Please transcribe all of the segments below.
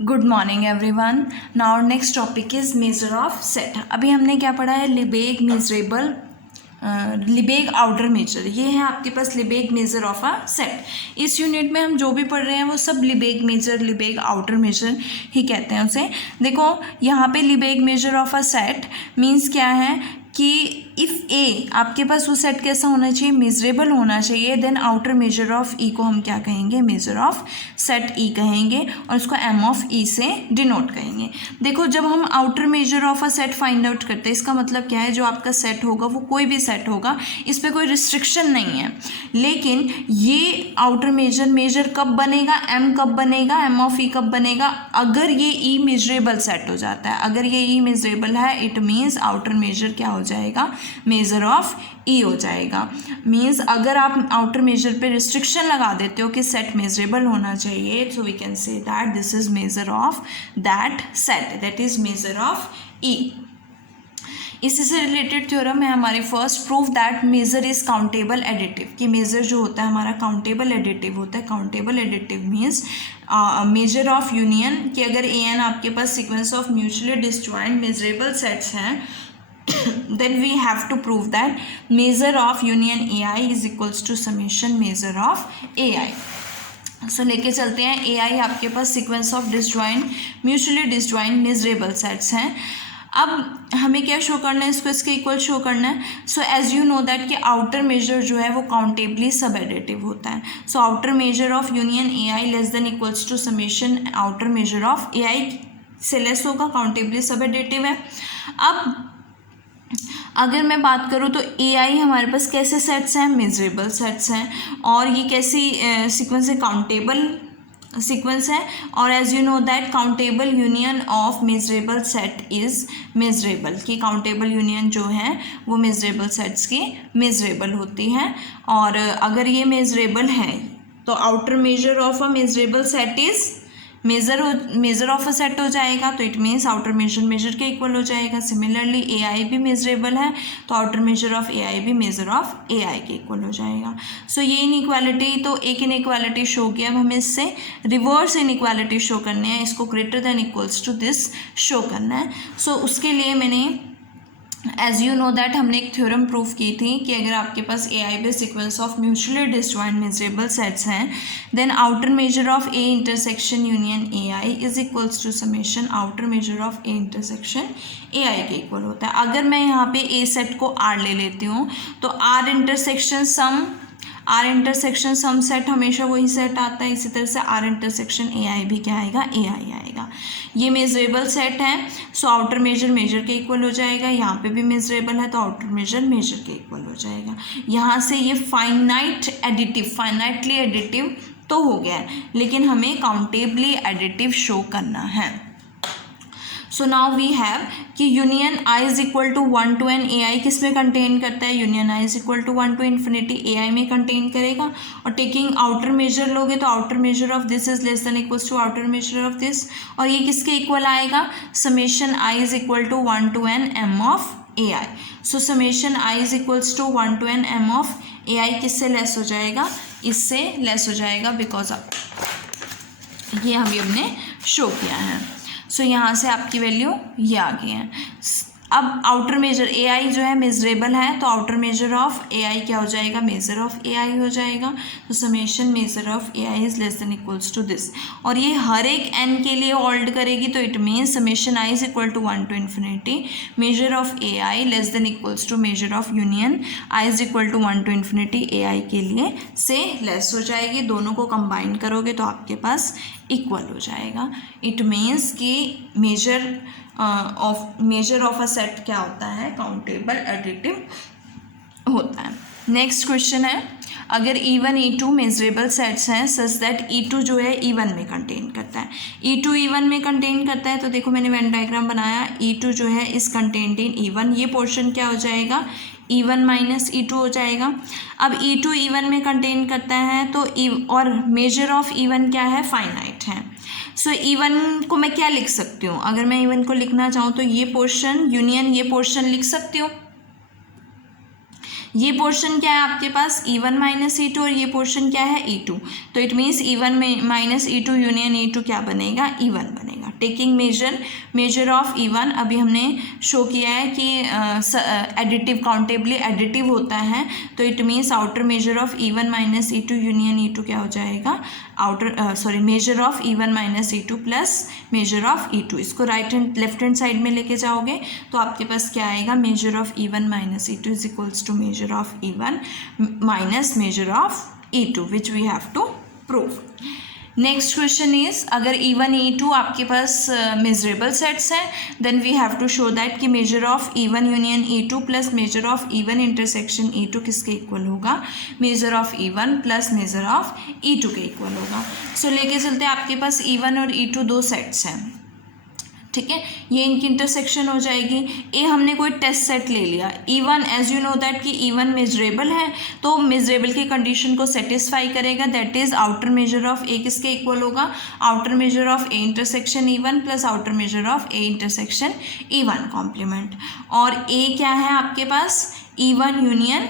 Good morning everyone. Now next topic is measure of set. अभी हमने क्या पढ़ा है? Lebesgue measurable, Lebesgue outer measure. ये है आपके पास Lebesgue measure of a set. इस यूनिट में हम जो भी पढ़ रहे हैं वो सब Lebesgue measure, Lebesgue outer measure ही कहते हैं उसे। देखो यहाँ पे Lebesgue measure of a set means क्या है कि इफ़ ए आपके पास वो सेट कैसा होना चाहिए? मेजरेबल होना चाहिए। देन आउटर मेजर ऑफ ई को हम क्या कहेंगे? मेजर ऑफ सेट ई कहेंगे और उसको एम ऑफ ई से डिनोट कहेंगे। देखो जब हम outer measure of a set find out करते हैं, इसका मतलब क्या है? जो आपका सेट होगा वो कोई भी सेट होगा, इस पर कोई रिस्ट्रिक्शन नहीं है। लेकिन ये आउटर मेजर कब बनेगा? एम कब बनेगा? एम ऑफ ई कब बनेगा? अगर ये ई मेजरेबल सेट हो जाता है। अगर ये ई मेजरेबल है, इट मीन्स आउटर मेजर क्या हो जाएगा? मेजर ऑफ ई हो जाएगा। मीन्स अगर आप आउटर मेजर पे रिस्ट्रिक्शन लगा देते हो कि सेट मेजरेबल होना चाहिए, so we can say that this is measure of that set, that is measure of E. इसी से रिलेटेड थ्योरम है हमारे first, proof that measure is countable additive. कि मेजर जो होता है हमारा काउंटेबल एडिटिव होता है। Countable additive means measure of union, कि अगर ए एन आपके पास sequence of mutually disjoint measurable sets हैं, then we have to prove that measure of union AI is equals to summation measure of AI। So लेके चलते हैं। AI आपके पास sequence of disjoint, mutually disjoint measurable sets हैं। अब हमें क्या शो करना है? इसको इसके इक्वल शो करना है। So as you know that कि आउटर मेजर जो है वो काउंटेबली सब एडिटिव होता है। So outer measure of union AI less than equals to summation outer measure of AI से लेस होगा, काउंटेबली सब एडिटिव है। अब अगर मैं बात करूँ तो AI हमारे पास कैसे सेट्स हैं? मेजरेबल सेट्स हैं। और ये कैसी सीक्वेंस है? काउंटेबल सीक्वेंस है। और as you know that countable union of measurable set is measurable, कि काउंटेबल यूनियन जो है वो मेजरेबल सेट्स की मेजरेबल होती है। और अगर ये मेजरेबल है तो outer measure of a measurable set is measure of a set हो जाएगा, तो इट मीन्स आउटर मेजर के इक्वल हो जाएगा। सिमिलरली AI भी मेजरेबल है तो आउटर मेजर ऑफ AI भी मेजर ऑफ AI के इक्वल हो जाएगा। सो ये इनइक्वालिटी तो एक इनइक्वालिटी शो किया। अब हमें इससे रिवर्स इनइक्वालिटी शो करनी है, इसको greater than equals to this show करना है। सो उसके लिए मैंने एज यू नो दैट हमने एक थ्योरम प्रूफ की थी कि अगर आपके पास AI पे sequence of mutually disjoint measurable sets हैं, then outer measure of A intersection union AI is equals to summation outer measure of A intersection AI के इक्वल होता है। अगर मैं यहाँ पे A सेट को R ले लेती हूँ तो R इंटरसेक्शन सम सेट हमेशा वही सेट आता है। इसी तरह से R इंटरसेक्शन AI भी क्या आएगा? AI आएगा। ये मेजरेबल सेट है, सो आउटर मेजर के इक्वल हो जाएगा। यहाँ पे भी मेजरेबल है तो आउटर मेजर के इक्वल हो जाएगा। यहाँ से ये फाइनाइटली एडिटिव तो हो गया है, लेकिन हमें काउंटेबली एडिटिव शो करना है। सो नाउ वी हैव कि union I is equal to 1 to n AI किस में कंटेन करता है? Union I is equal to 1 to infinity AI में कंटेन करेगा। और टेकिंग आउटर मेजर लोगे तो outer measure of this is less than equals to outer measure of this, और ये किसके इक्वल आएगा? Summation I is equal to 1 to n m of AI। So summation I is equals to 1 to n m of AI किससे less हो जाएगा? इससे less हो जाएगा, बिकॉज ऑफ ये अभी हमने शो किया है। सो यहाँ से आपकी वैल्यू ये आ गई है। अब आउटर मेजर AI जो है मेजरेबल है तो आउटर मेजर ऑफ AI क्या हो जाएगा? मेजर ऑफ AI हो जाएगा। तो summation measure of AI is less than equals to this, और ये हर एक n के लिए होल्ड करेगी, तो it means summation I is equal to 1 to infinity measure of AI less than equals to measure of union I is equal to 1 to infinity AI के लिए से लेस हो जाएगी। दोनों को कंबाइन करोगे तो आपके पास इक्वल हो जाएगा। इट मीन्स कि मेजर ऑफ अ सेट क्या होता है? काउंटेबल एडिटिव होता है। नेक्स्ट क्वेश्चन है, अगर E1 E2 मेजरेबल सेट्स हैं सच दैट E2 जो है E1 में कंटेन करता है। E2 E1 में कंटेन करता है तो देखो मैंने वेन डायग्राम बनाया। E2 जो है इज कंटेन्ड इन E1, ये पोर्शन क्या हो जाएगा? E1 माइनस E2 हो जाएगा। अब E2 E1 में कंटेन करता है तो और मेजर ऑफ E1 क्या है? फाइनाइट है। सो E1 को मैं क्या लिख सकती हूँ? अगर मैं E1 को लिखना चाहूँ तो ये पोर्शन यूनियन ये पोर्शन लिख सकती हूँ। ये पोर्शन क्या है आपके पास E1 माइनस E2 और ये पोर्शन क्या है E2, तो it means E1 minus E2 union E2 क्या बनेगा, E1 बनेगा। टेकिंग मेजर ऑफ E1, अभी हमने शो किया है कि एडिटिव काउंटेबली एडिटिव होता है, तो it means outer measure of E1 minus E2 union E2 क्या हो जाएगा, measure of E1 minus E2 plus measure of E2। इसको right hand left hand side में लेके जाओगे तो आपके पास क्या आएगा, measure of E1 minus E2 is equals to measure of E1 minus measure of E2 which we have to prove. Next question is, अगर E1 E2 आपके पास मेजरेबल सेट्स हैं, then we have to show that कि measure of E1 union E2 plus measure of E1 intersection E2 किसके equal होगा, measure of E1 plus measure of E2 के equal होगा। सो लेके चलते हैं, आपके पास E1 और E2 दो सेट्स हैं, ठीक है, ये इनकी इंटरसेक्शन हो जाएगी। ए हमने कोई टेस्ट सेट ले लिया, E1 as you know that कि E1 मेजरेबल है, तो मेजरेबल की कंडीशन को सेटिस्फाई करेगा, that is outer measure of A किसके इक्वल होगा, outer measure of A intersection E1 plus outer measure of A intersection E1 complement. और A क्या है आपके पास, E1 यूनियन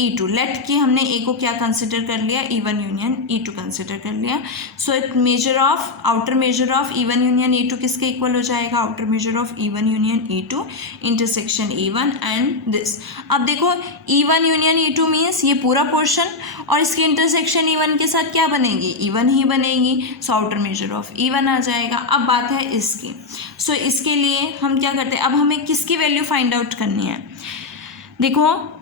E2। लेट कि हमने ए को क्या कंसिडर कर लिया, E1 यूनियन E2 कंसिडर कर लिया। So it measure of outer measure of E1 union E2 किसके इक्वल हो जाएगा, outer measure of E1 union E2 intersection E1 and this. अब देखो E1 यूनियन E2 मीन्स ये पूरा पोर्शन और इसकी इंटरसेक्शन E1 के साथ क्या बनेगी, E1 ही बनेगी, सो आउटर मेजर ऑफ E1 आ जाएगा। अब बात है इसकी, सो इसके लिए हम क्या करते हैं, अब हमें किसकी वैल्यू फाइंड आउट करनी है। देखो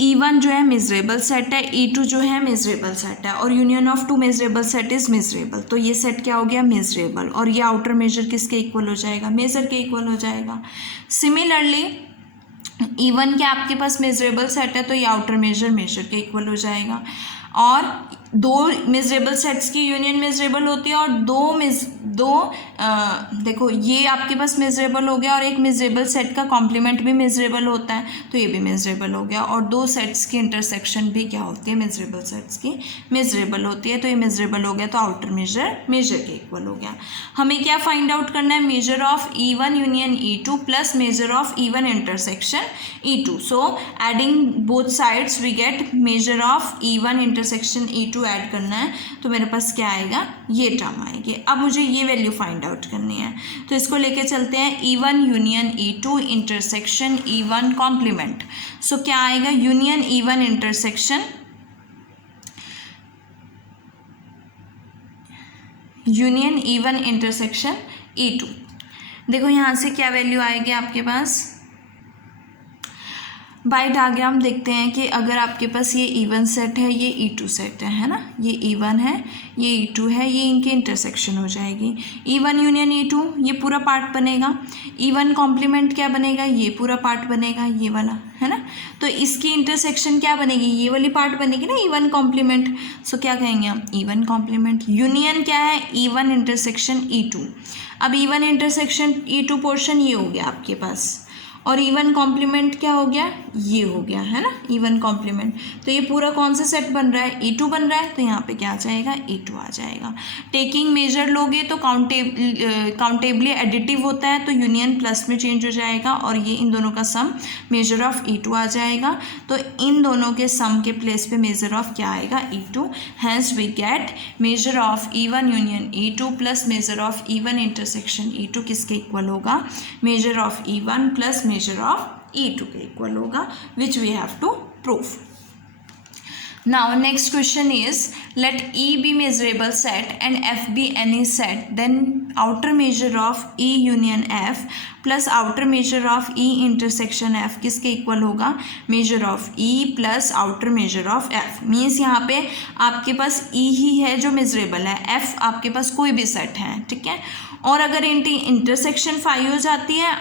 E1 जो है मेजरेबल सेट है, E2 जो है मेजरेबल सेट है, और union of two measurable set is measurable, तो ये सेट क्या हो गया, मेजरेबल, और ये आउटर मेजर किसके इक्वल हो जाएगा, मेजर के इक्वल हो जाएगा। सिमिलरली E1 क्या आपके पास मेजरेबल सेट है, तो ये आउटर मेजर के इक्वल हो जाएगा। और दो मेजरेबल सेट्स की यूनियन मेजरेबल होती है, और देखो ये आपके पास मेजरेबल हो गया और एक मेजरेबल सेट का कॉम्प्लीमेंट भी मेजरेबल होता है, तो ये भी मेजरेबल हो गया। और दो सेट्स की इंटरसेक्शन भी क्या होती है, मेजरेबल सेट्स की मेजरेबल होती है, तो ये मेजरेबल हो गया, तो आउटर मेजर के इक्वल हो गया। हमें क्या फाइंड आउट करना है, measure of E1 union E2 plus measure of E1 intersection E2। So adding both sides we get measure of E1 intersection E2 add करना है, तो मेरे पास क्या आएगा, ये टर्म आएगी। अब मुझे ये वैल्यू फाइंड आउट करनी है, तो इसको लेके चलते हैं, E1 union E2 intersection E1 complement. सो क्या आएगा, यूनियन E1 इंटरसेक्शन E2। देखो यहाँ से क्या वैल्यू आएगी आपके पास, बाय डायग्राम देखते हैं कि अगर आपके पास ये E1 सेट है, ये E2 सेट है ना, ये E1 है, ये E2 है, ये इनकी इंटरसेक्शन हो जाएगी। E1 यूनियन E2 ये पूरा पार्ट बनेगा, E1 कॉम्प्लीमेंट क्या बनेगा, ये पूरा पार्ट बनेगा, ये वाला है ना, तो इसकी इंटरसेक्शन क्या बनेगी, ये वाली पार्ट बनेगी ना, E1 कॉम्प्लीमेंट। सो क्या कहेंगे हम, E1 कॉम्प्लीमेंट। यूनियन क्या है, E1 इंटरसेक्शन E2। अब E1 इंटरसेक्शन E2 पोर्शन ये हो गया आपके पास, और E1 कॉम्प्लीमेंट क्या हो गया, ये हो गया है ना, E1 कॉम्प्लीमेंट। तो ये पूरा कौन सा सेट बन रहा है, E2 बन रहा है, तो यहाँ पे क्या आ जाएगा, E2 आ जाएगा। टेकिंग मेजर लोगे तो काउंटेबली एडिटिव होता है, तो यूनियन प्लस में चेंज हो जाएगा, और ये इन दोनों का सम मेजर ऑफ E2 आ जाएगा, तो इन दोनों के सम के प्लेस पे मेजर ऑफ क्या आएगा, E2। Hence we get measure of E1 union E2 plus measure of E1 intersection E2 किसके इक्वल होगा, measure of E1 plus measure of E2 के इक्वल होगा, which we have to prove. Now next question is, let E be measurable set and F be any set, then outer measure of E union F plus outer measure of E intersection F किसके equal होगा, measure of E plus outer measure of F। Means यहाँ पे आपके पास E ही है जो measurable है, F आपके पास कोई भी सेट है, ठीक है। और अगर इनकी इंटरसेक्शन 5 हो जाती है,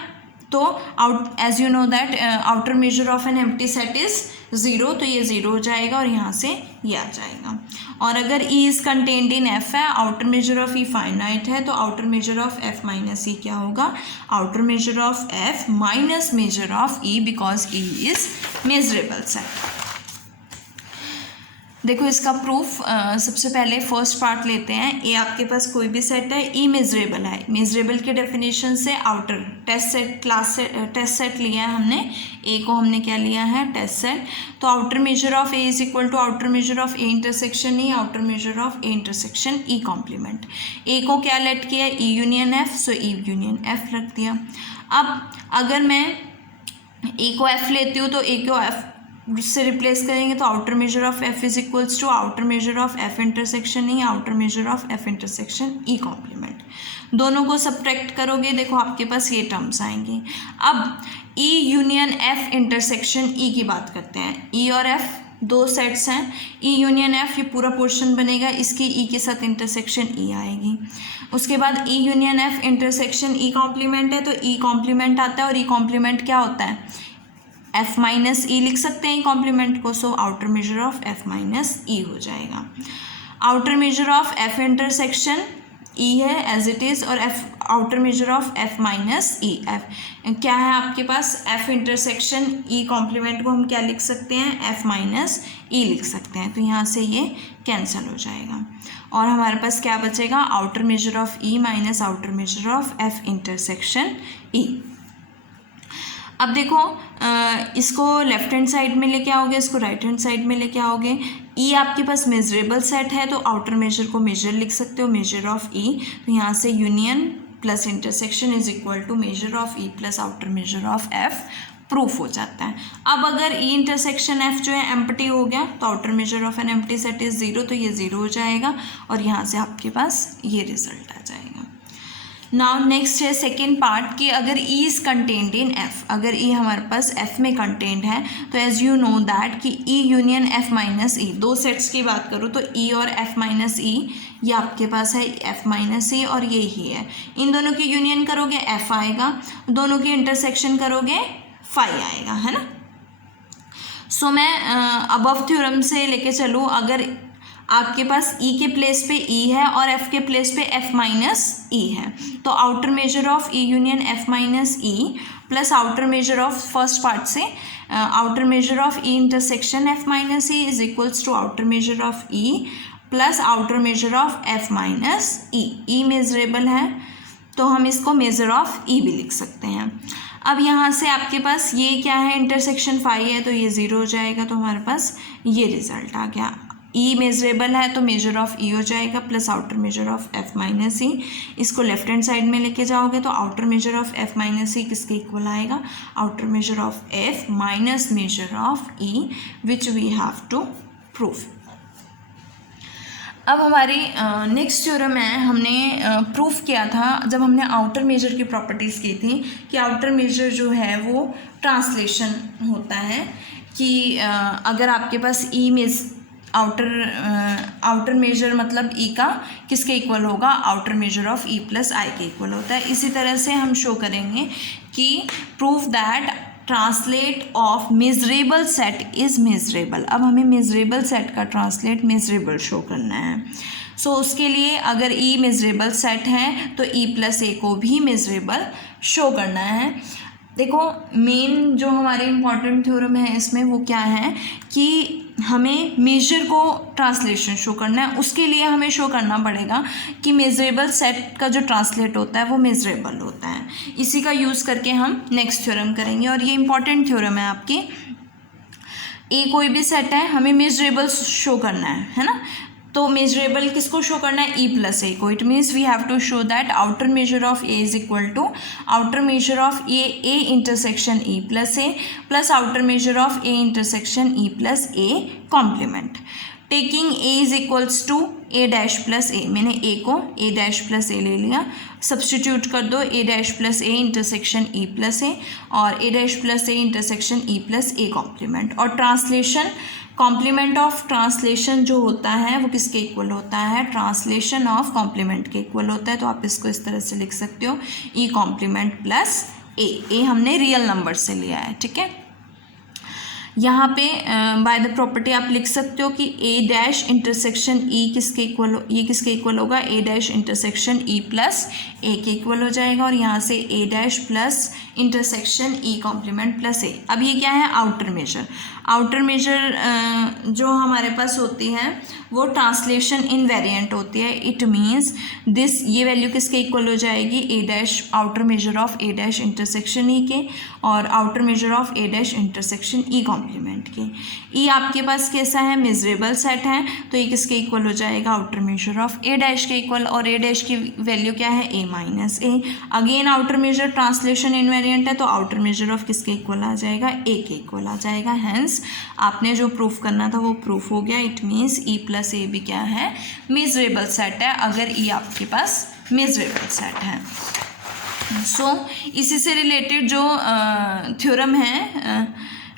तो out as you know that outer measure of an empty set is 0, तो ये 0 हो जाएगा और यहाँ से ये आ जाएगा। और अगर E is contained in F है, outer measure of E finite है, तो outer measure of F minus E क्या होगा, outer measure of F minus measure of E, because E is measurable set. देखो इसका प्रूफ सबसे पहले फर्स्ट पार्ट लेते हैं। ए आपके पास कोई भी सेट है, ई मेजरेबल है। मेजरेबल के डेफिनेशन से outer test set test set लिया है हमने, ए को हमने क्या लिया है, टेस्ट सेट। तो outer measure of A is equal to outer measure of A intersection E, outer measure of A intersection E complement. A को क्या लेट किया, E union F, so E union F रख दिया। अब अगर मैं ए को एफ लेती हूँ तो ए को एफ से रिप्लेस करेंगे तो outer measure of F is equals to outer measure of F intersection E, outer measure of F intersection E complement. दोनों को सब्ट्रैक्ट करोगे, देखो आपके पास ये टर्म्स आएंगे। अब ई यूनियन एफ इंटरसेक्शन ई की बात करते हैं। ई और एफ दो सेट्स हैं, ई यूनियन एफ ये पूरा पोर्शन बनेगा, इसकी ई के साथ इंटरसेक्शन ई आएगी। उसके बाद E union F intersection E complement है, तो ई कॉम्प्लीमेंट आता है और ई कॉम्प्लीमेंट क्या होता है, एफ माइनस ई लिख सकते हैं कॉम्प्लीमेंट को, so outer measure of F minus E हो जाएगा। Outer measure of F intersection E है एज इट इज़, और F outer measure of F minus E, F क्या है आपके पास, एफ इंटरसेक्शन ई कॉम्प्लीमेंट को हम क्या लिख सकते हैं, एफ माइनस ई लिख सकते हैं। तो यहाँ से ये कैंसिल हो जाएगा और हमारे पास क्या बचेगा, outer measure of E minus outer measure of F intersection ई। अब देखो इसको लेफ्ट हैंड साइड में लेके आओगे, इसको राइट हैंड साइड में लेके आओगे। ई आपके पास मेजरेबल सेट है तो आउटर मेजर को मेजर लिख सकते हो, मेजर ऑफ ई। तो यहाँ से union plus intersection is equal to measure of E plus outer measure of F proof हो जाता है। अब अगर ई इंटरसेक्शन एफ जो है एम्प्टी हो गया तो outer measure of an empty set is zero, तो ये ज़ीरो हो जाएगा और यहाँ से आपके पास ये रिजल्ट आ जाएगा। नाउ नेक्स्ट है सेकेंड पार्ट कि अगर E is contained in F, अगर ई हमारे पास एफ में कंटेंड है तो एज यू नो दैट कि ई यूनियन एफ माइनस ई, दो सेट्स की बात करूँ तो ई और एफ माइनस ई, ये आपके पास है एफ माइनस ई और ये ही है। इन दोनों की यूनियन करोगे एफ आएगा, दोनों की इंटरसेक्शन करोगे फाई आएगा, है ना। सो मैं अबव थ्योरम से लेके चलूँ, अगर आपके पास ई के प्लेस पे ई है और एफ के प्लेस पे एफ माइनस ई है, तो outer measure of E union F minus E plus outer measure of first part से outer measure of E intersection F minus E is equals to outer measure of E plus outer measure of F minus E. E measurable है तो हम इसको major of ई भी लिख सकते हैं। अब यहाँ से आपके पास ये क्या है, इंटरसेक्शन फाई है तो ये ज़ीरो हो जाएगा, तो हमारे पास ये रिजल्ट आ गया। ई मेजरेबल है तो मेजर ऑफ ई हो जाएगा plus outer measure of F minus E. इसको लेफ्ट हैंड साइड में लेके जाओगे तो outer measure of F minus E किसके इक्वल आएगा, outer measure of F minus measure of E, which we have to prove. अब हमारी नेक्स्ट थ्योरम है, हमने प्रूफ किया था जब हमने आउटर मेजर की प्रॉपर्टीज़ की थी कि आउटर मेजर जो है वो ट्रांसलेशन होता है कि अगर आपके पास ई में आउटर मेजर मतलब ई का किसके इक्वल होगा, outer measure of E plus I के इक्वल होता है। इसी तरह से हम शो करेंगे कि proof that translate of measurable set is measurable. अब हमें मेजरेबल सेट का ट्रांसलेट मेजरेबल शो करना है। सो उसके लिए अगर ई मेजरेबल सेट है तो ई प्लस ए को भी मेजरेबल शो करना है। देखो मेन जो हमारे इम्पॉर्टेंट थ्योरम है इसमें वो क्या है कि हमें मेजर को ट्रांसलेशन शो करना है। उसके लिए हमें शो करना पड़ेगा कि मेजरेबल सेट का जो ट्रांसलेट होता है वो मेजरेबल होता है। इसी का यूज़ करके हम नेक्स्ट थ्योरम करेंगे और ये इंपॉर्टेंट थ्योरम है आपकी। ए कोई भी सेट है, हमें मेजरेबल शो करना है ना। तो मेजरेबल किसको शो करना है, ई प्लस ए को। It means we have to show that outer measure of A is equal to outer measure of A intersection E plus A plus outer measure of A intersection E plus A complement. Taking A is equals to A dash plus A, मैंने A को ए dash plus ए ले लिया, substitute कर दो A dash plus A intersection E plus A और A dash plus A intersection E plus A complement. और translation complement of translation जो होता है वो किसके इक्वल होता है, ट्रांसलेशन ऑफ कॉम्प्लीमेंट के इक्वल होता है। तो आप इसको इस तरह से लिख सकते हो ई कॉम्प्लीमेंट प्लस ए। ए हमने रियल नंबर से लिया है, ठीक है। यहाँ पे बाय द प्रॉपर्टी आप लिख सकते हो कि ए डैश इंटरसेक्शन ई किसके इक्वल, ये किसके इक्वल होगा, A dash intersection E plus A के इक्वल हो जाएगा, और यहाँ से A dash plus intersection E complement plus A. अब ये क्या है, आउटर मेजर। आउटर मेजर जो हमारे पास होती है वो ट्रांसलेशन इनवेरिएंट होती है। इट मीन्स दिस, ये वैल्यू किसके इक्वल हो जाएगी, A dash outer measure of A dash intersection E के, और outer measure of A dash intersection E complement के। ई आपके पास कैसा है, मेजरेबल सेट है, तो ये किसके इक्वल हो जाएगा, outer measure of A dash के इक्वल, और ए डैश की वैल्यू क्या है, A minus A. Again outer measure translation invariant है, तो आउटर मेजर ऑफ किसके इक्वल आ जाएगा, ए के इक्वल आ जाएगा। हेंस आपने जो प्रूफ करना था वो प्रूफ हो गया। इट मीन्स ई प्लस ए भी क्या है, मेजरेबल सेट है, अगर ई आपके पास मेजरेबल सेट है। सो इसी से रिलेटेड जो थ्योरम है,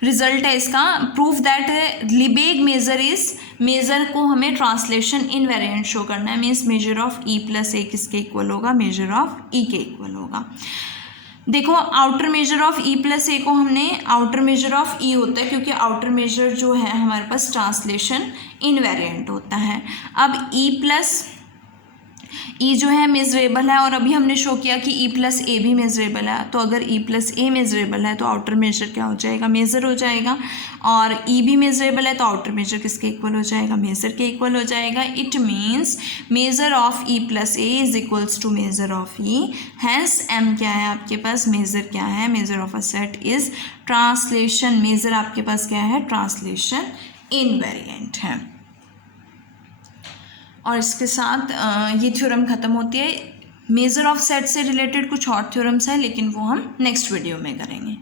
रिजल्ट है इसका, proof that Lebesgue measure is, measure को हमें ट्रांसलेशन इनवेरिएंट शो करना है, means measure of E plus A किसके इक्वल होगा, मेजर ऑफ ई के इक्वल होगा। देखो outer measure of E plus A को हमने, आउटर मेजर ऑफ ई होता है क्योंकि आउटर मेजर जो है हमारे पास ट्रांसलेशन इनवेरिएंट होता है। अब ई प्लस ई जो है मेजरेबल है, और अभी हमने शो किया कि ई प्लस ए भी मेजरेबल है, तो अगर ई प्लस ए मेजरेबल है तो आउटर मेजर क्या हो जाएगा, मेजर हो जाएगा, और ई भी मेजरेबल है तो आउटर मेजर किसके इक्वल हो जाएगा, मेजर के इक्वल हो जाएगा। It means measure of E plus A is equals to measure of E. Hence m क्या है आपके पास, मेजर क्या है, measure of a set is translation, measure आपके पास क्या है, ट्रांसलेशन इनवेरिएंट है। और इसके साथ ये थ्योरम ख़त्म होती है। मेजर ऑफ सेट से रिलेटेड कुछ और थ्योरम्स हैं लेकिन वो हम नेक्स्ट वीडियो में करेंगे।